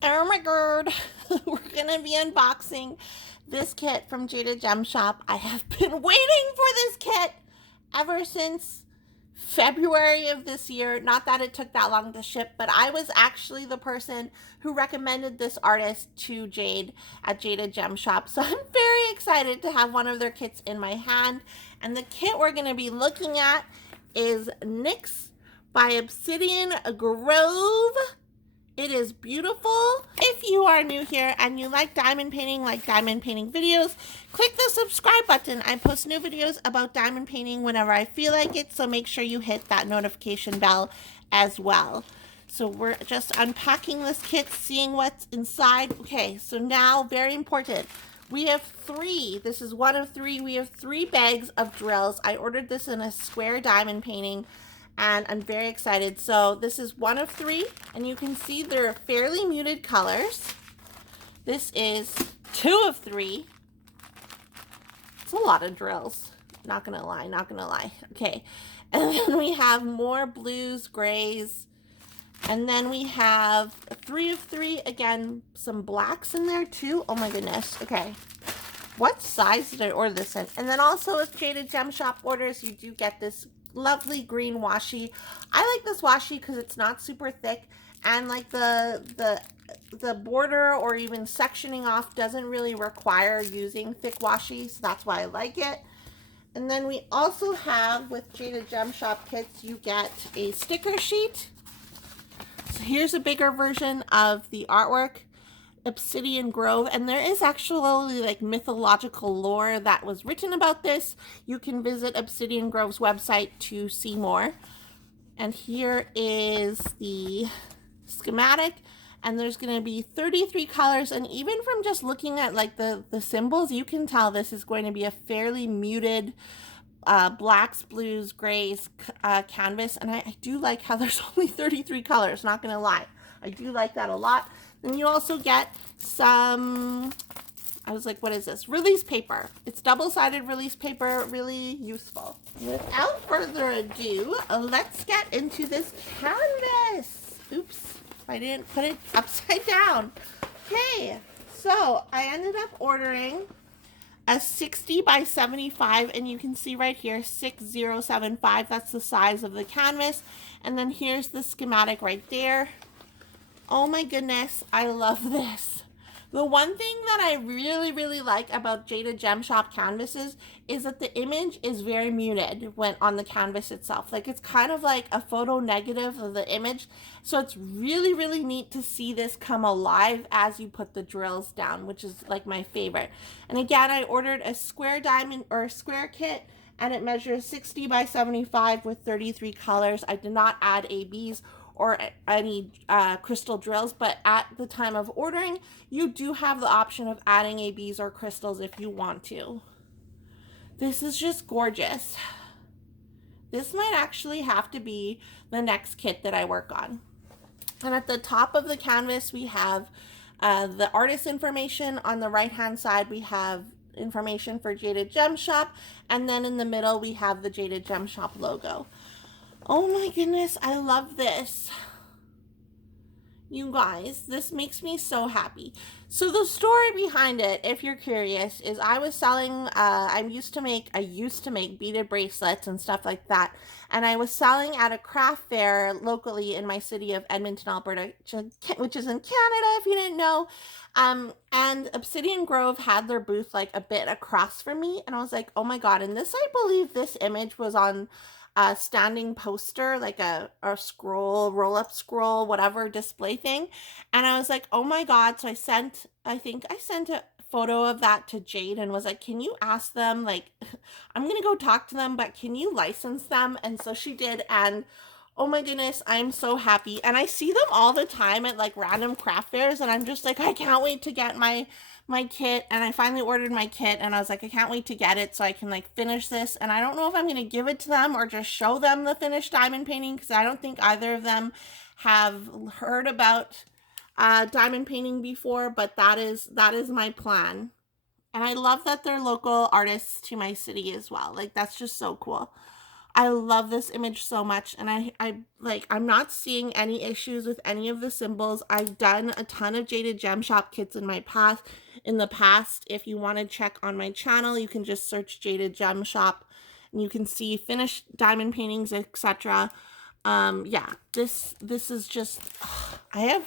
Oh my god, we're gonna be unboxing this kit from Jaded Gem Shop. I have been waiting for this kit ever since February of this year. Not that it took that long to ship, but I was actually the person who recommended this artist to Jade at Jaded Gem Shop. So I'm very excited to have one of their kits in my hand. And the kit we're gonna be looking at is NYX by Obsidian Grove. It is beautiful. If you are new here and you like diamond painting videos, click the subscribe button. I post new videos about diamond painting whenever I feel like it, so make sure you hit that notification bell as well. So we're just unpacking this kit, seeing what's inside. Okay, so now, very important. We have three. This is one of three. We have 3 bags of drills. I ordered this in a square diamond painting, and I'm very excited. So this is one of 3, and you can see they're fairly muted colors. This is 2 of 3. It's a lot of drills. Not gonna lie. Okay, and then we have more blues, grays, and then we have 3 of 3. Again, some blacks in there too. Oh my goodness. Okay. What size did I order this in? And then also, if Jaded Gem Shop orders, you do get this lovely green washi. I like this washi because it's not super thick, and like the border or even sectioning off doesn't really require using thick washi, so that's why I like it. And then we also have, with Jaded Gem Shop kits, you get a sticker sheet. So here's a bigger version of the artwork. Obsidian Grove, and there is actually like mythological lore that was written about this. You can visit Obsidian Grove's website to see more. And here is the schematic, and there's going to be 33 colors, and even from just looking at like the symbols, you can tell this is going to be a fairly muted blacks, blues, grays canvas. And I do like how there's only 33 colors, not gonna lie. I do like that a lot. Then you also get some, I was like, what is this? Release paper. It's double-sided release paper, really useful. Without further ado, let's get into this canvas. Oops, I didn't put it upside down. Okay, so I ended up ordering a 60 by 75, and you can see right here 6075. That's the size of the canvas. And then here's the schematic right there. Oh my goodness, I love this. The one thing that I really like about Jaded Gem Shop canvases is that the image is very muted when on the canvas itself. Like, it's kind of like a photo negative of the image. So it's really neat to see this come alive as you put the drills down, which is like my favorite. And again, I ordered a square diamond or square kit, and it measures 60 by 75 with 33 colors. I did not add ABs or any crystal drills, but at the time of ordering, you do have the option of adding ABs or crystals if you want to. This is just gorgeous. This might actually have to be the next kit that I work on. And at the top of the canvas, we have the artist information. On the right-hand side, we have information for Jaded Gem Shop, and then in the middle, we have the Jaded Gem Shop logo. Oh my goodness, I love this. You guys, this makes me so happy. So the story behind it, if you're curious, is I was selling, I used to make beaded bracelets and stuff like that. And I was selling at a craft fair locally in my city of Edmonton, Alberta, which is in Canada, if you didn't know. And Obsidian Grove had their booth like a bit across from me. And I was like, oh my God. And this, I believe this image was on a standing poster, like a scroll, roll-up scroll, whatever display thing. And I was like, oh my God. So I think I sent a photo of that to Jade and was like, can you ask them, like, I'm going to go talk to them, but can you license them? And so she did. And oh my goodness, I'm so happy. And I see them all the time at like random craft fairs, and I'm just like, I can't wait to get my kit. And I finally ordered my kit, and I was like, I can't wait to get it so I can like finish this. And I don't know if I'm going to give it to them or just show them the finished diamond painting, because I don't think either of them have heard about diamond painting before, but that is my plan. And I love that they're local artists to my city as well. Like, that's just so cool. I love this image so much, and I'm not seeing any issues with any of the symbols. I've done a ton of Jaded Gem Shop kits in the past. If you want to check on my channel, you can just search Jaded Gem Shop and you can see finished diamond paintings, etc. Yeah, this is just, I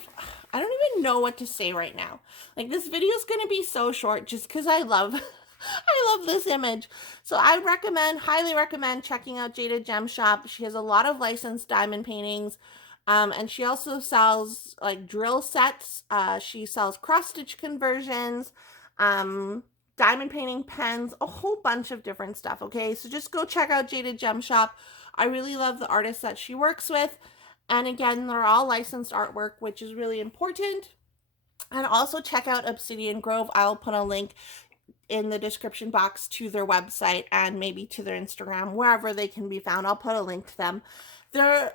don't even know what to say right now. Like, this video is going to be so short just because I love I love this image. So I highly recommend checking out Jaded Gem Shop. She has a lot of licensed diamond paintings. And she also sells like drill sets. She sells cross stitch conversions, diamond painting pens, a whole bunch of different stuff. Okay, so just go check out Jaded Gem Shop. I really love the artists that she works with. And again, they're all licensed artwork, which is really important. And also check out Obsidian Grove. I'll put a link in the description box to their website and maybe to their Instagram, wherever they can be found. I'll put a link to them. They're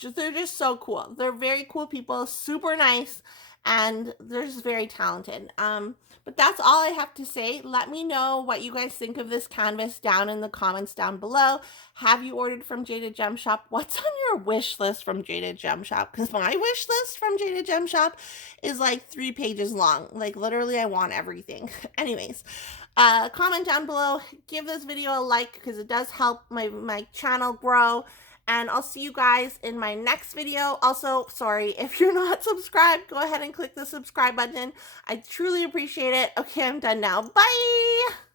just so cool. They're very cool people, super nice, and they're just very talented. But that's all I have to say. Let me know what you guys think of this canvas down in the comments down below. Have you ordered from Jaded Gem Shop? What's on your wish list from Jaded Gem Shop? Because my wish list from Jaded Gem Shop is like 3 pages long. Like, literally, I want everything. Anyways, comment down below. Give this video a like because it does help my channel grow. And I'll see you guys in my next video. Also, sorry, if you're not subscribed, go ahead and click the subscribe button. I truly appreciate it. Okay, I'm done now. Bye!